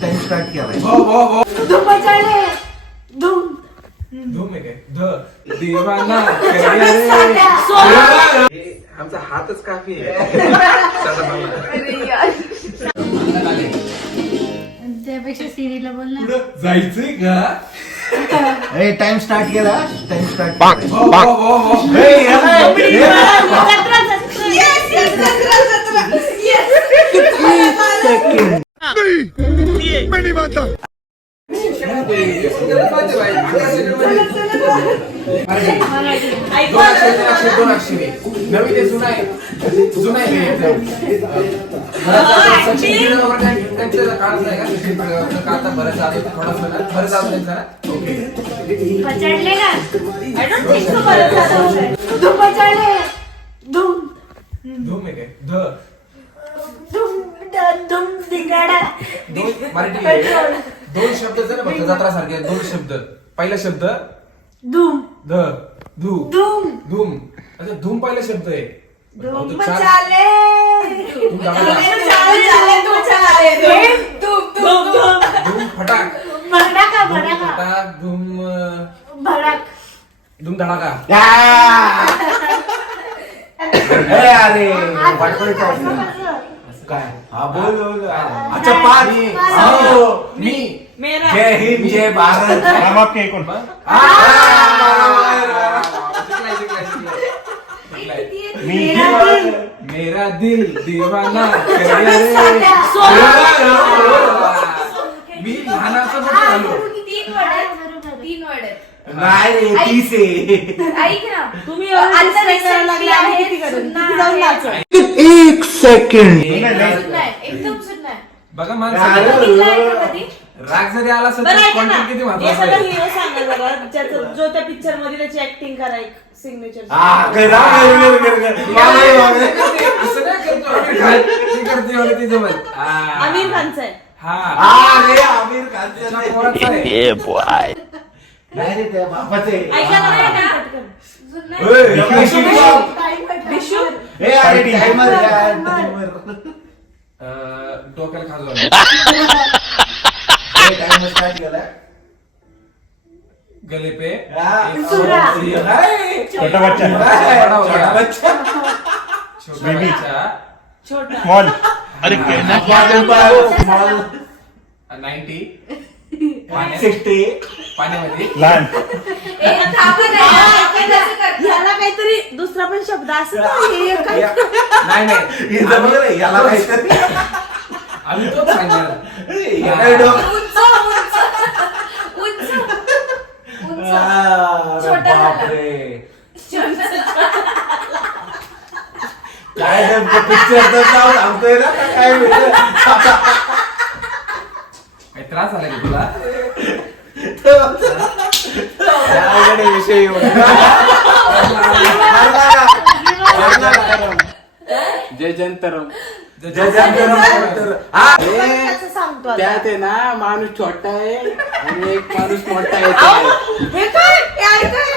Time start केलाय. धूम मचाले. धूम धूम आहे काय ध देवाना आमचा हातच काफी आहे. त्यापेक्षा सिरीला बोल ना. जायचंय का टाइम स्टार्ट केला. टाइम स्टार्ट नवीन आहे जुना आहे जुना आहे पचडले ना. I don't think so. बरं झालं. धूम मचाले. धूम धूम आहे काय ध धूम धूम दिगाडा. मराठी दोन शब्द जर फक्त जत्रा सारखे दोन शब्द. पहिला शब्द धूम ध धू धूम धूम. अच्छा धूम पहिला शब्द आहे. धूम मचाले. धूम फटाक भडाका भडाका फटाक धूम भडाक. धूम धडाका. अरे काय हा बोल. अच्छा 5. मी जय हिंद जय भारत. मेरा दिल दीवाना. मी लहानाचं मोठं झालो. 3 वर्ड नाही रे 30 आहे. ऐक ना तुम्ही आता recently आहे, एक सेकंड. एकदम सुंदर. बघा बघितलं माणसं आहे का कधी? राग जरी आला असेल बरं तर ऐका ना, content किती महत्त्वाचा एखादा आहे. हिरो सांगा जरा जो त्या पिक्चर मध्ये त्याची ऍक्टिंग करा एक सिग्नेचर. असं नाही करतो आमिर खान. ती करते एवढं ती जमत. आमिर खानचा आहे. हा आमिर त्याच्या खानचं पोराचं आहे. नाही रे त्या बापाचे. ऐका ना नाही ना. पटकन. जुनं आहे. डिशू. अरे टाइमर डोक्याला खाजवलं. टाइमर स्टार्ट केला. गले पे सुरा. छोटा बच्चा. छोटा बच्चा. छोटा. 90 60 पाण्यामध्ये ए, थांबा ना. आपण असं करतो. ह्याला काहीतरी दुसरा पण शब्द असतो. नाही नाही याला काहीतरी आम्ही तोच सांगणार. उंच उंच उंच छोटा झाला. बापरे छोटा. काय पिक्चर तर जाऊन सांगतोय ना काय काही त्रास झाला की तुला. विषय जय जंतरम. कसं सांगतो आता? त्यात आहे ना माणूस छोटा आहे आणि एक माणूस मोठा आहे. हे काय? हे ऐकाय?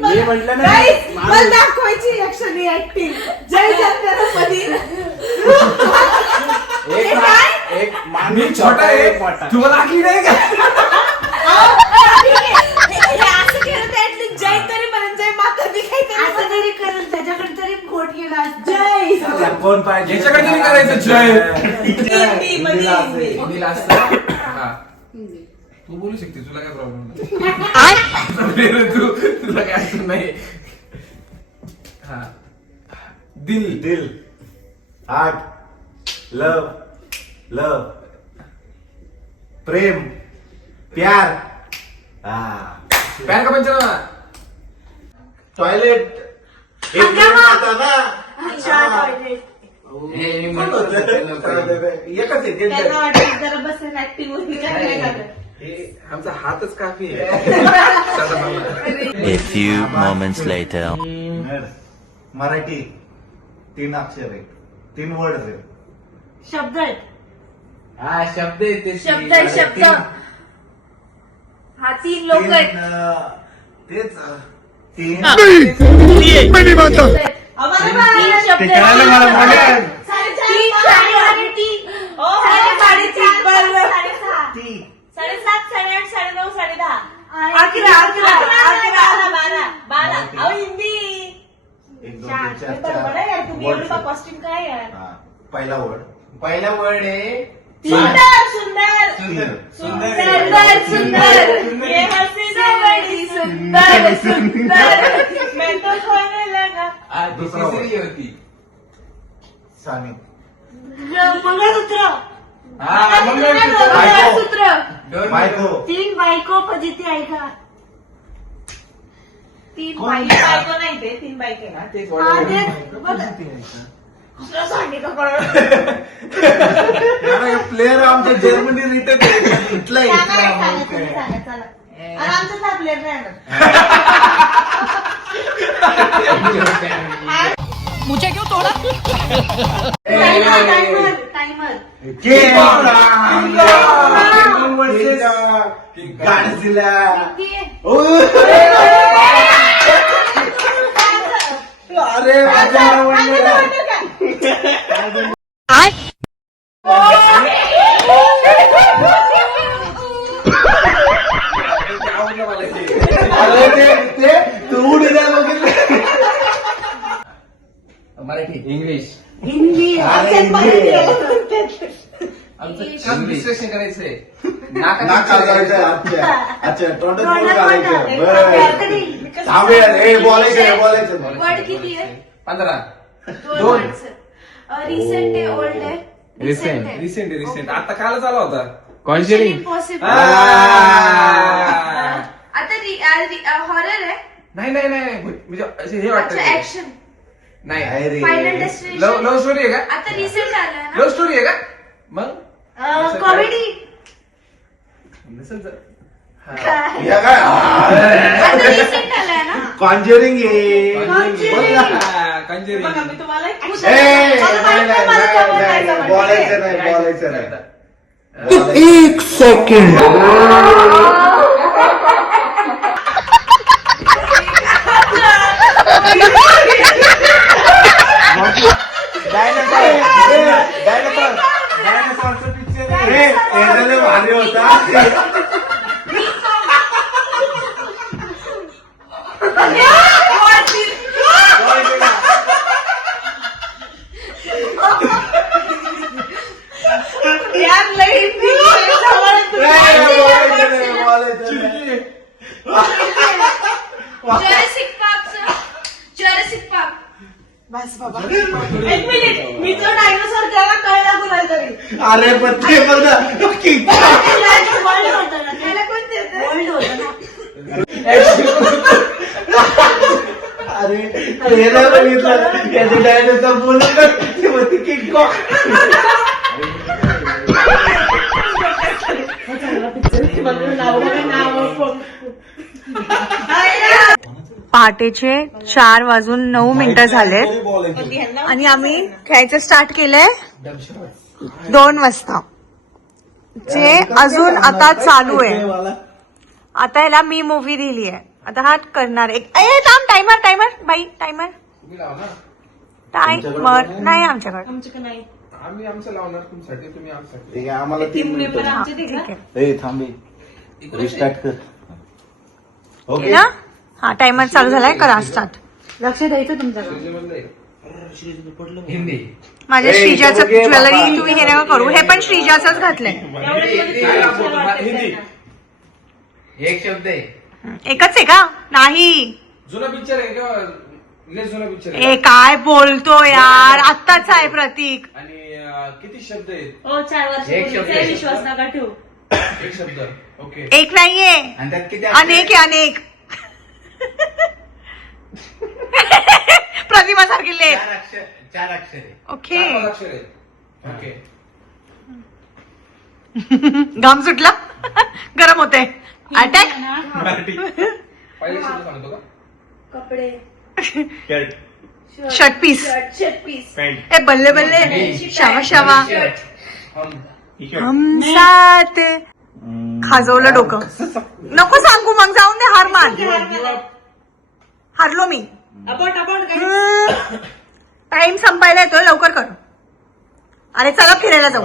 मी म्हटलं ना Guys, मला माणूस दाखवायची ऍक्च्युअली ऍक्टिंग. जय जंतरमध्ये एक मी माणूस छोटा आहे एक मोठा. तुम्हाला आखली नाही का. असं केलं तर ऍटलीस्ट जय तरी म्हणून जय माता दी काहीतरी असं तरी करेल त्याच्याकडे तरी खोट गेला. जय. कोण पाहिजे याच्याकडे तरी करायचं जय. हिंदीला असतं. हा. तू बोलू शकते तुला काय प्रॉब्लेम नाही. तुला काय अडचण नाही. हा दिल दिल हार्ट लव लव प्रेम प्यार प्यार का पंचनामा. टॉयलेट एक मिनिट आता ना एकच आहे त्यांना वाटतं जरा बसेल ऍक्टिंग वगैरे काय झालं. हे आमचा हातच काफी आहे. A few moments later. Marathi 3 अक्षर आहे 3 वर्ड आहे. शब्द आहेत. हा शब्द आहे ते. शब्द आहे, शब्द. हा 3 लोक आहेत. तेच 3 आम्हाला तीन शब्द आहेत. साडेचार. तीन, साडेचार आणि तीन. साडेचार. 7:30, 8:30, 9:30, 10:30. 11, 12. अहो हिंदी 1, 2, 3, 4, बरोबर आहे यार, तुम्ही एवढं 4 कॉस्ट्युम काय आहे? पहिला वर्ड पहिला वर्ड आहे सुंदर सुंदर सुंदर. सुंदर सुंदर ये हसीना बड़ी सुंदर सुंदर मैं तो खोने लगा. दुसरी स्त्री होती. सानी मंगळसूत्र हा मंगळसूत्र. मंगळसूत्र बायको 3 बायको फजिती ऐका 3 तीन बायको बायको नाही ते 3 बायको आहे. तेच हा, वर्ड तेच. बघा. दुसरं सांगे का कळलं? प्लेअर आमच्या जर्मनी रिटर्न इथला सांगा, सांगा, तुम्ही सांगा, चला. आणि आमचं आपल्या ड्रायव्हर टाइमर गाडीला अरे माझ्या आवडलेला. आवडलं मला ते. अरे ते तू उडीला बघितलं. मराठी इंग्लिश हिंदी आमचं काम डिस्कशन करायचंय नाक घालायचं. अच्छा तोंडात बोट घालायचं. बरं थांबूया. हे बोलायचं वर्ड किती आहे 15. 2 रिसेंट आहे ओल्ड आहे Recent. आहे रिसेंट आता कालच आला होता. Conjuring. इम्पॉसिबल आ. आता हॉरर आहे नाही म्हणजे असं हे अच्छा वाटतं ऍक्शन नाही फायनल डेस्टिनेशन लव्ह स्टोरी आहे का आता रिसेंट आलं ना लव्ह स्टोरी आहे का मग कॉमेडी नसेल तर. हा. या काय आता रिसेंट आलाय ना कॉन्जरिंग आहे. Conjuring. बघा मी तुम्हाला एक ए, पुस्तक- नाही, बोलायचं नाही. डायनासॉरचं पिक्चर आहे. हे लय भारी होता. यार लई हिंदी बोलायचं नाही. जॉरेसिक पार्क बस बाबा एक मिनिट मी तो डायनोसॉर त्याला कळला कुणाला तरी अरे पण ते बघ ना. त्याला कोणते येतं? अरे हे नाही बघितलं. त्याचे डायनासॉर बोलत ते म्हणते किंग कॉंग. पहाटेचे 4:09 झालेत आणि आम्ही खेळायचं स्टार्ट केलंय 2 वाजता जे अजून आता चालू आहे. आता याला मी मूवी दिली आहे. आता हा करणार एक थांब टायमर बाई टायमर तुम्ही लावा ना नाही आमच्याकडे आमच्याकडे नाही आम्ही आमचं लावणार तुमच्यासाठी तुम्ही आमच्यासाठी ठीक आहे आम्हाला 3 पण मिनिटं. आमचे ते ठीक का? आहे ए थांबे रिस्टार्ट कर. ओके ना हा टायमर चालू झालाय करा स्टार्ट. लक्ष द्यायचं तुमच्याकडे हिंदी माझ्या ए, श्रीजाचं इथं बघ, ज्वेलरी बाबा. तुम्ही हे नका करू. हे पण श्रीजाचंच घातलंय. हिंदी एक शब्द आहे एकच आहे का नाही जुना पिक्चर आहे किंवा लय जुना पिक्चर ए काय बोलतो यार आत्ताच आहे प्रतीक. आणि किती शब्द आहेत हो 4 वर्ष एक शब्द पूर्वीचा आहे. विश्वास नका ठेवू एक शब्द ओके एक नाहीये आणि त्यात किती अनेक आहे अनेक. प्रतिमा सारखी लेट 4 अक्षर आहे ओके 4 अक्षर आहे ओके घाम सुटला गरम होते अटॅक मराठी पहिला शब्द सांगतो का कपडे कॅट शर्ट पीस पीस ए बल्ले बल्ले शावा शावा हम हम साथ खाजवलं डोकं नको सांगू मग जाऊन दे हार मान हारलो मी. आपण टाइम संपायला येतोय लवकर कर. अरे चला फिरायला जाऊ.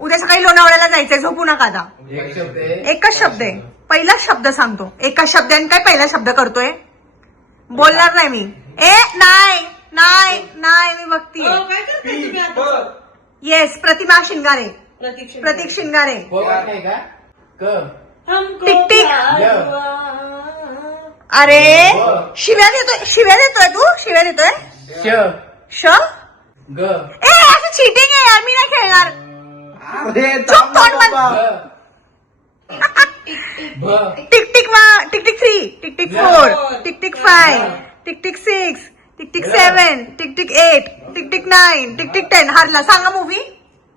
उद्या सकाळी लोणावळ्याला जायचंय, झोपू नका आता. एक शब्द आहे. एकच शब्द आहे, पहिलाच शब्द सांगतो. एका शब्दाने काय पहिला शब्द करतोय? बोलणार नाही मी. नाही नाही नाही, मी बघतीये. काय करताय तुम्ही आता? येस, प्रतिभा शिंगारे. प्रतीक्षा. प्रतीक शिंगारे. नाही का क हमको टिक टिक. प्यार हुआ. अरे शिव्या देतोय, शिव्या देतोय तू, शिव्या देतोय. श श ग असं चिटिंग आहे यार, मी नाही खेळणार. अरे चुप, तोंड बंद. भ tick tick tick tick 3, tick tick 4, tick tick 5, tick tick 6, tick tick 7, tick tick 8, tick tick 9, tick tick 10. हारला. सांगा मूवी.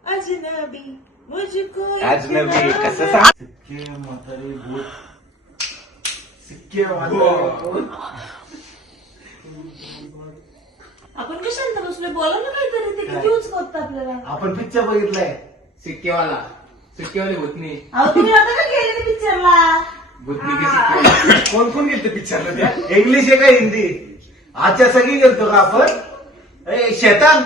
अजनबी मुझको अजनबी कसं सांग? सिक्के म्हातारी भूत, सिक्के म्हातारी. आपण कशाला बसलोय? बोला ना काहीतरी, ते किती यूज करतो आपल्याला. आपण पिक्चर बघितलाय. सिक्केवाला सिक्केवाली भूतनी अहो तुम्ही आता का गेले ते पिक्चरला? भूतनी की सिक्के कोण कोण गेलते पिक्चरला त्या? इंग्लिश आहे का हिंदी? आजच्या सगळी गेलतो का आपण? शेतान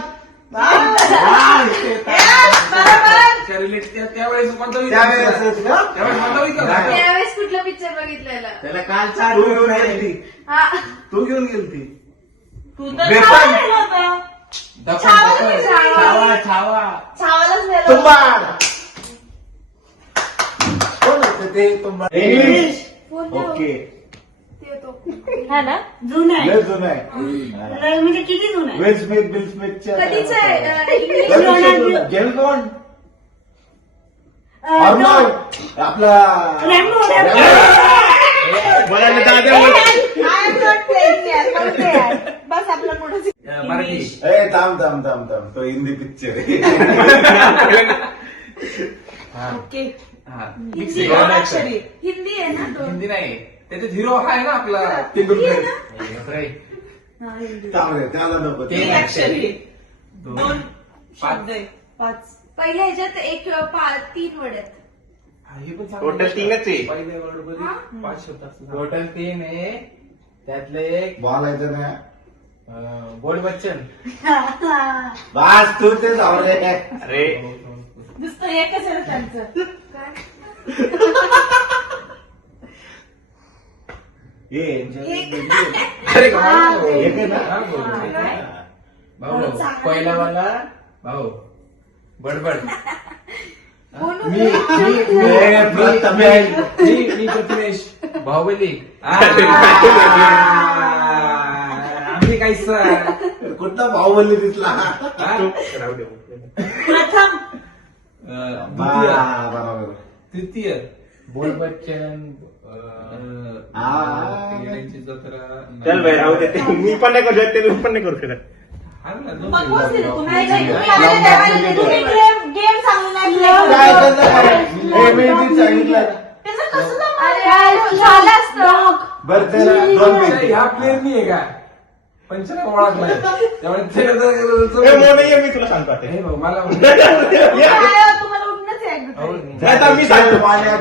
त्या रिलेट त्यावेळेस कोणता त्यावेळेस त्यावेळेस कोणता विचार? त्यावेळेस कुठला पिक्चर बघितलेला? त्याला काल चार घेऊन गेलती. हा तू घेऊन गेलती. तू तर बेसन. छावा नेलं होतं. छावा छावा छावालाच नेलं. तुंबाड. कोण होतं ते तुंबाड? इंग्लिश. ओके. ते तो हा ना, जुनं आहे. लय जुनं आहे. लय म्हणजे किती जुनं आहे? विल स्मिथ, बिल स्मिथच्या कधीच आहे इंग्लिश जेल कोण? तो- आर्नोल्ड. आपला रॅम्बो, बोलायला दादा I am not playing यार, कोणते यार? बस आपला मोठा मराठी. ए थांब थांब थांब थांब, तो हिंदी पिक्चर आहे. ओके. हा. हिंदी अक्षरी. हिंदी आहे ना तो हिंदी नाही, त्याच्यात हिरो आहे ना आपला तेंडुलकर. हा, हिंदी. थांब रे, त्याला नको. तीन अक्षरी. दोन पाच. शब्द आहे. 5. पहिल्या ह्याच्यात एक 3 वड्यात हे पण सांग. टोटल 3च आहे. पहिल्या वर्ड मध्ये 5 शब्द असतात. टोटल 3 आहे. त्यातलं एक बोलायचं ना. गोड बच्चन. बस तू ते जाऊ रे. अरे नुसतं एकच आहे ना त्यांचं. ये अरे भाऊ. एक आहे ना? हा, बोल. भाऊ पहिलावाला भाऊ बडबड मी मी प्रथमेश बाहुबली आम्ही काही सर कुठला बाहुबली दिसला? प्रथम. बरोबर. तृतीय गोड बच्चन येण्याची जत्रा. चल भाई राहू दे ते. मी पण नाही करू शकत ते मी पण नाही करू शकत. मग बोल दिलं तुम्ही. तुम्ही आले तेव्हा तुम्ही गेम सांगू नाही काय करणार? मी सांगितलं. त्याचं कसं जमलं? अरे झालं असतं बरं त्याला 2 मिनिट. ह्या प्लेअर मी आहे का पंचना ओळख नाही त्यामुळे ते ए, मोने ये, मी तुला सांगतो आता. हे भाऊ, मला तुम्हाला उठणंच आहे. हो, आता मी सांगतो. पाण्यात